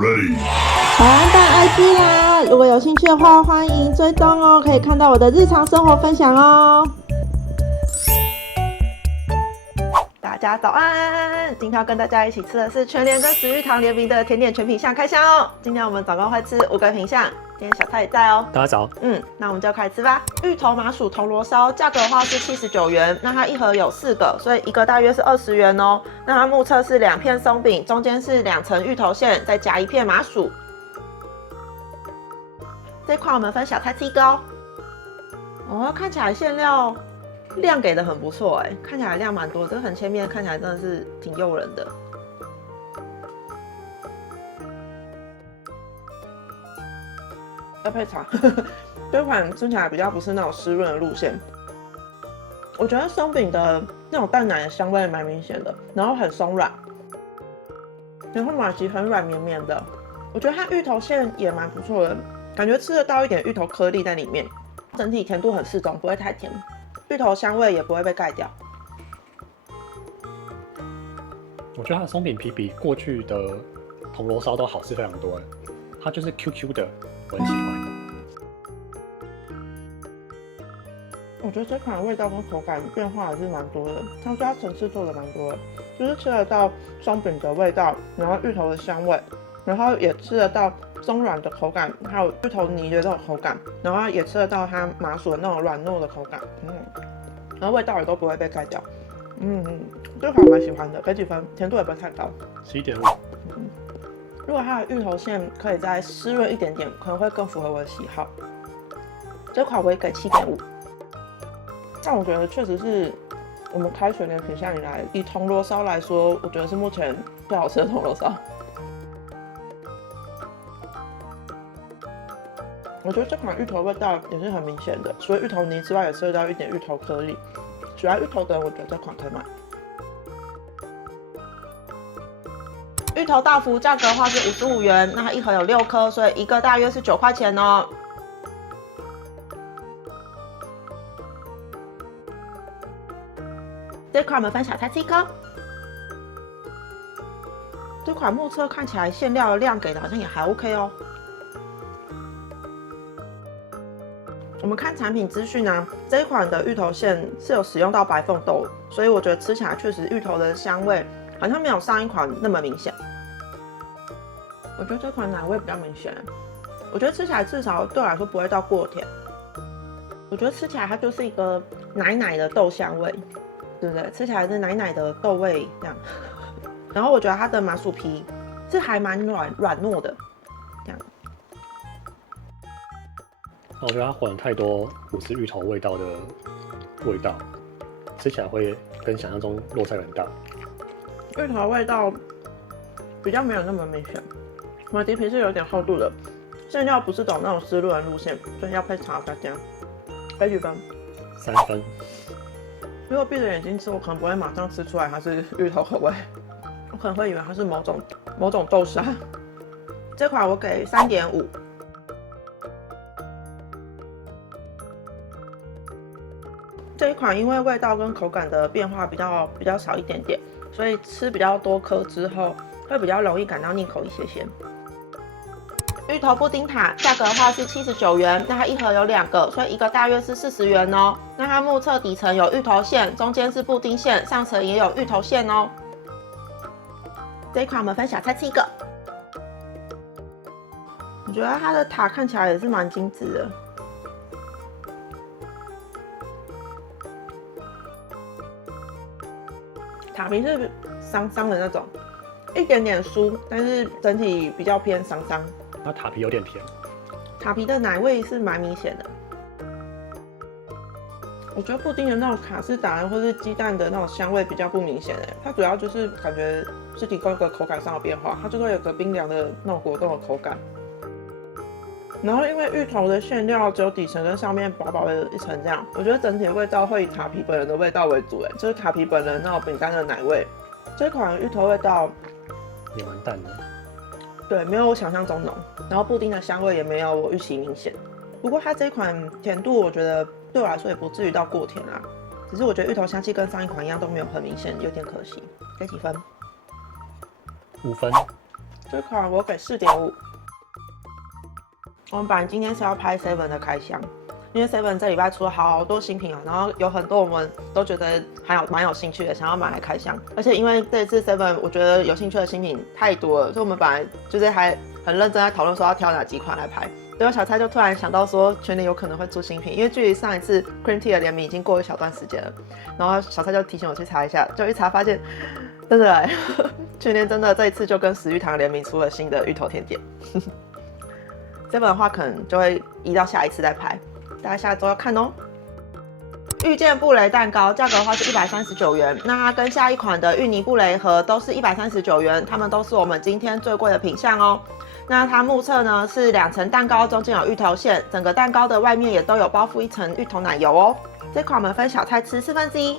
Ready。早安蛋 IG 啦！如果有兴趣的话，欢迎追踪哦，可以看到我的日常生活分享哦。大家早安！今天要跟大家一起吃的是全联跟食玉堂联名的甜点全品项开箱哦。今天我们总共会吃5个品项，今天小菜也在哦。大家早。那我们就开始吃吧。芋头麻薯铜锣烧，价格的话是79元，那它一盒有4个，所以一个大约是20元哦。那它目测是2片松饼，中间是2层芋头馅，再夹1片麻薯。这款我们分小菜吃一个哦。哦，看起来馅料量给的很不错哎，看起来量蛮多，这个很前面看起来真的是挺诱人的。要配茶，这款吃起来比较不是那种湿润的路线。我觉得松饼的那种淡奶的香味蛮明显的，然后很松软，然后马吉很软绵绵的。我觉得它芋头馅也蛮不错的，感觉吃得到一点芋头颗粒在里面，整体甜度很适中，不会太甜，芋头香味也不会被盖掉。我觉得它的松饼皮比过去的铜锣烧都好吃非常多，它就是 QQ 的，我很喜欢。我觉得这款的味道跟口感变化还是蛮多的，他说它层次做的蛮多的，就是吃得到松饼的味道，然后芋头的香味，然后也吃得到松软的口感，还有芋头泥的那种口感，然后也吃得到它麻薯的那种软糯的口感，然后味道也都不会被盖掉。这款我蛮喜欢的，给几分？甜度也不会太高11.5。如果它的芋头馅可以再湿润一点点，可能会更符合我的喜好。这款我也给7.5。但我觉得确实是我们开学的品项以来，以铜锣烧来说，我觉得是目前最好吃的铜锣烧。我觉得这款芋头味道也是很明显的，除了芋头泥之外，也吃得到一点芋头颗粒。喜欢芋头的人，我觉得这款可以买。芋头大福价格的话是55元，那它一盒有6颗，所以一个大约是9块钱哦。这款我们分小菜吃一颗。这款目测看起来馅料的量给的好像也还 OK 哦。我们看产品资讯啊，这一款的芋头馅是有使用到白凤豆，所以我觉得吃起来确实芋头的香味好像没有上一款那么明显。我觉得这款奶味比较明显，我觉得吃起来至少对我来说不会到过甜。我觉得吃起来它就是一个奶奶的豆香味。对不对？吃起来是奶奶的豆味这样，然后我觉得它的麻薯皮是还蛮软糯的，这样。我觉得它混了太多不是芋头味道的味道，吃起来会跟想象中落差很大。芋头味道比较没有那么明显，马蹄皮是有点厚度的，馅料不是走那种湿润的路线，所以要配茶加加。给几分？3分。如果闭着眼睛吃，我可能不会马上吃出来它是芋头口味，我可能会以为它是某种豆沙。这款我给3.5。这一款因为味道跟口感的变化比较少一点点，所以吃比较多颗之后会比较容易感到腻口一些些。芋头布丁塔价格的话是79元，那它一盒有2个，所以一个大约是40元哦。那它目测底层有芋头馅，中间是布丁馅，上层也有芋头馅哦。这一款我们分小菜吃一个。我觉得它的塔看起来也是蛮精致的。塔皮是桑桑的那种，一点点酥，但是整体比较偏桑桑。它塔皮有点甜，塔皮的奶味是蛮明显的。我觉得布丁的那种卡士达或是鸡蛋的那种香味比较不明显它主要就是感觉是提供一个口感上的变化，它就会有个冰凉的那种果冻的口感。然后因为芋头的馅料只有底层跟上面薄薄的一层这样，我觉得整体的味道会以塔皮本人的味道为主，就是塔皮本人那种饼干的奶味。这款芋头味道也蛮淡的。对，没有我想象中浓，然后布丁的香味也没有我预期明显。不过它这一款甜度，我觉得对我来说也不至于到过甜啦，只是我觉得芋头香气跟上一款一样都没有很明显，有点可惜。给几分？5分。这款我给4.5。我们本来今天是要拍 Seven 的开箱，因为 Seven 这礼拜出了好多新品啊，然后有很多我们都觉得蛮有兴趣的，想要买来开箱。而且因为这次 Seven 我觉得有兴趣的新品太多了，所以我们本来就是还很认真在讨论说要挑哪几款来拍。结果小蔡就突然想到说，全年有可能会出新品，因为距离上一次 Cream Tea 的联名已经过一小段时间了。然后小蔡就提醒我去查一下，就一查发现，真的哎，全年真的这一次就跟食玉堂联名出了新的芋头甜点。这本的话可能就会移到下一次再拍，大家下周要看哦。遇见布雷蛋糕价格的话是139元，那它跟下一款的芋泥布雷盒都是139元，它们都是我们今天最贵的品项哦。那它目测呢是2层蛋糕，中间有芋头馅，整个蛋糕的外面也都有包覆一层芋头奶油哦。这款我们分小菜吃1/4。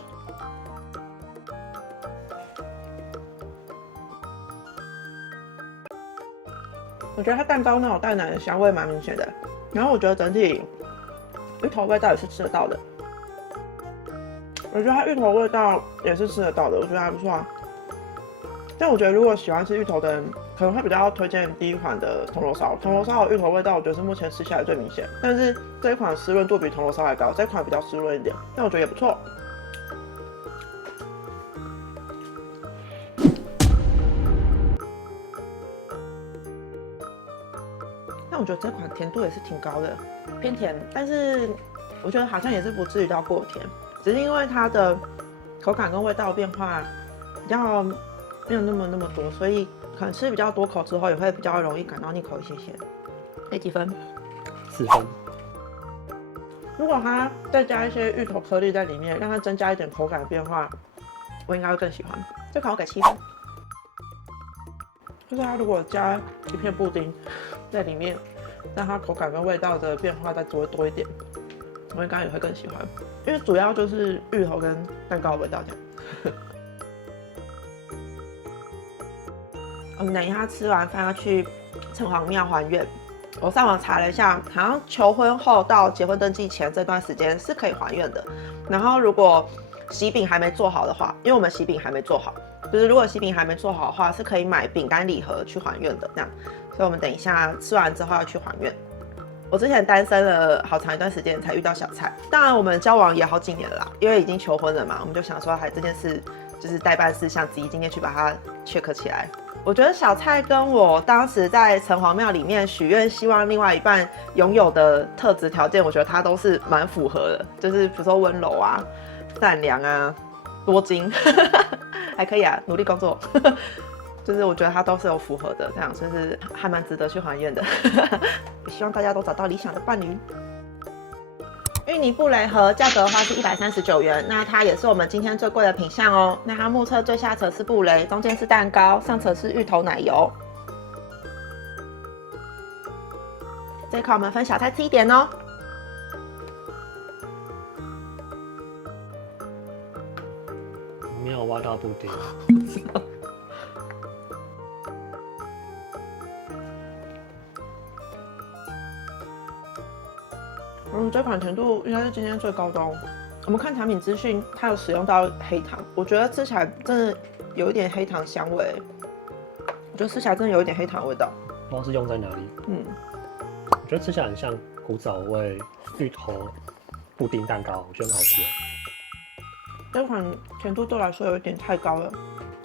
我觉得它蛋糕那种带奶的香味蛮明显的，然后我觉得整体芋头味道也是吃得到的。我觉得它芋头味道也是吃得到的，我觉得还不错啊。但我觉得如果喜欢吃芋头的人，可能会比较推荐第一款的铜锣烧。铜锣烧的芋头味道，我觉得是目前吃下来最明显。但是这一款湿润度比铜锣烧还高，这一款比较湿润一点，但我觉得也不错。但我觉得这款甜度也是挺高的，偏甜，但是我觉得好像也是不至于到过甜，只是因为它的口感跟味道变化比较没有那么多，所以可能吃比较多口之后也会比较容易感到腻口一些些。给几分？4分。如果它再加一些芋头颗粒在里面，让它增加一点口感的变化，我应该会更喜欢。这款我给7分。就是它如果加一片布丁在里面，让它口感跟味道的变化再多一点，我应该也会更喜欢。因为主要就是芋头跟蛋糕的味道这样。我们等一下吃完饭要去城隍庙还愿。我上网查了一下，好像求婚后到结婚登记前这段时间是可以还愿的。然后如果喜饼还没做好的话，因为我们喜饼还没做好，就是如果喜饼还没做好的话，是可以买饼干礼盒去还愿的。这样，所以我们等一下吃完之后要去还愿。我之前单身了好长一段时间才遇到小蔡，当然我们交往也好几年了啦，因为已经求婚了嘛，我们就想说，这件事就是代办事项之一，今天去把它 check 起来。我觉得小蔡跟我当时在城隍庙里面许愿，希望另外一半拥有的特质条件，我觉得他都是蛮符合的，就是比如说温柔啊、善良啊、多金，还可以啊，努力工作。就是我觉得他都是有符合的，这样就是还蛮值得去还愿的。也希望大家都找到理想的伴侣。芋泥布雷盒价格的话是139元，那它也是我们今天最贵的品项哦。那它目测最下层是布雷，中间是蛋糕，上层是芋头奶油。这一款我们分小菜吃一点哦。没有挖到布丁。这款甜度应该是今天最高的哦。我们看产品资讯，它有使用到黑糖，我觉得吃起来真的有一点黑糖香味。我觉得吃起来真的有一点黑糖味道。不知道是用在哪里。我觉得吃起来很像古早味芋头布丁蛋糕，我觉得很好吃。这款甜度对我来说有一点太高了，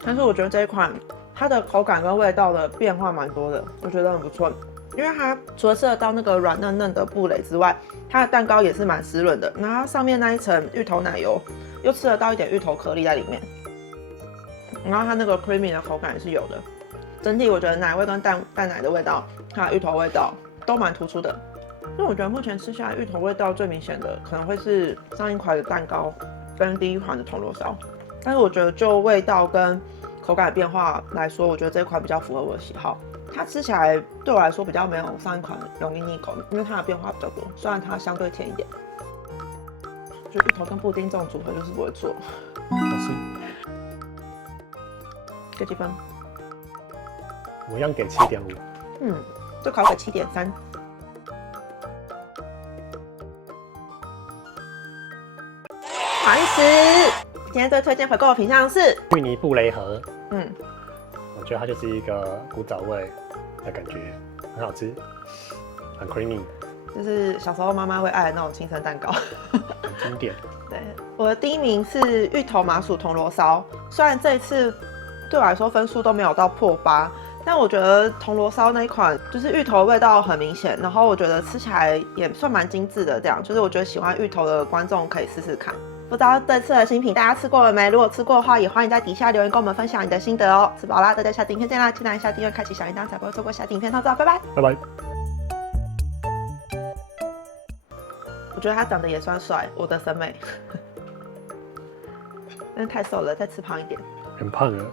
但是我觉得这一款它的口感跟味道的变化蛮多的，我觉得很不错。因为它除了吃得到那个软嫩嫩的布蕾之外，它的蛋糕也是蛮湿润的，然后它上面那一层芋头奶油又吃得到一点芋头颗粒在里面，然后它那个 creamy 的口感也是有的。整体我觉得奶味跟蛋奶的味道，还有芋头味道都蛮突出的。因为我觉得目前吃下来芋头味道最明显的可能会是上一款的蛋糕跟第一款的铜锣烧，但是我觉得就味道跟口感的变化来说，我觉得这一款比较符合我的喜好。它吃起来对我来说比较没有上一款容易腻口，因为它的变化比较多，虽然它相对甜一点。我觉得芋头跟布丁这种组合就是不会错。好吃。给几分？我一样给7.5。这款我给7.3。不好意思，今天最推荐回购的品项是芋泥布雷盒。嗯，我觉得它就是一个古早味的感觉，很好吃，很 creamy，就是小时候妈妈会爱的那种青森蛋糕。很经典。对，我的第一名是芋头麻薯铜锣烧，虽然这一次对我来说分数都没有到破8，但我觉得铜锣烧那一款就是芋头味道很明显，然后我觉得吃起来也算蛮精致的，这样就是我觉得喜欢芋头的观众可以试试看。不知道这次的新品大家吃过了没？如果吃过的话，也欢迎在底下留言跟我们分享你的心得哦。吃饱啦，大家下次影片见啦！记得按下订阅，开启小铃铛，才不会错过下次影片通知哦。拜拜。拜拜。我觉得他长得也算帅，我的审美，但是太瘦了，再吃胖一点。很胖了。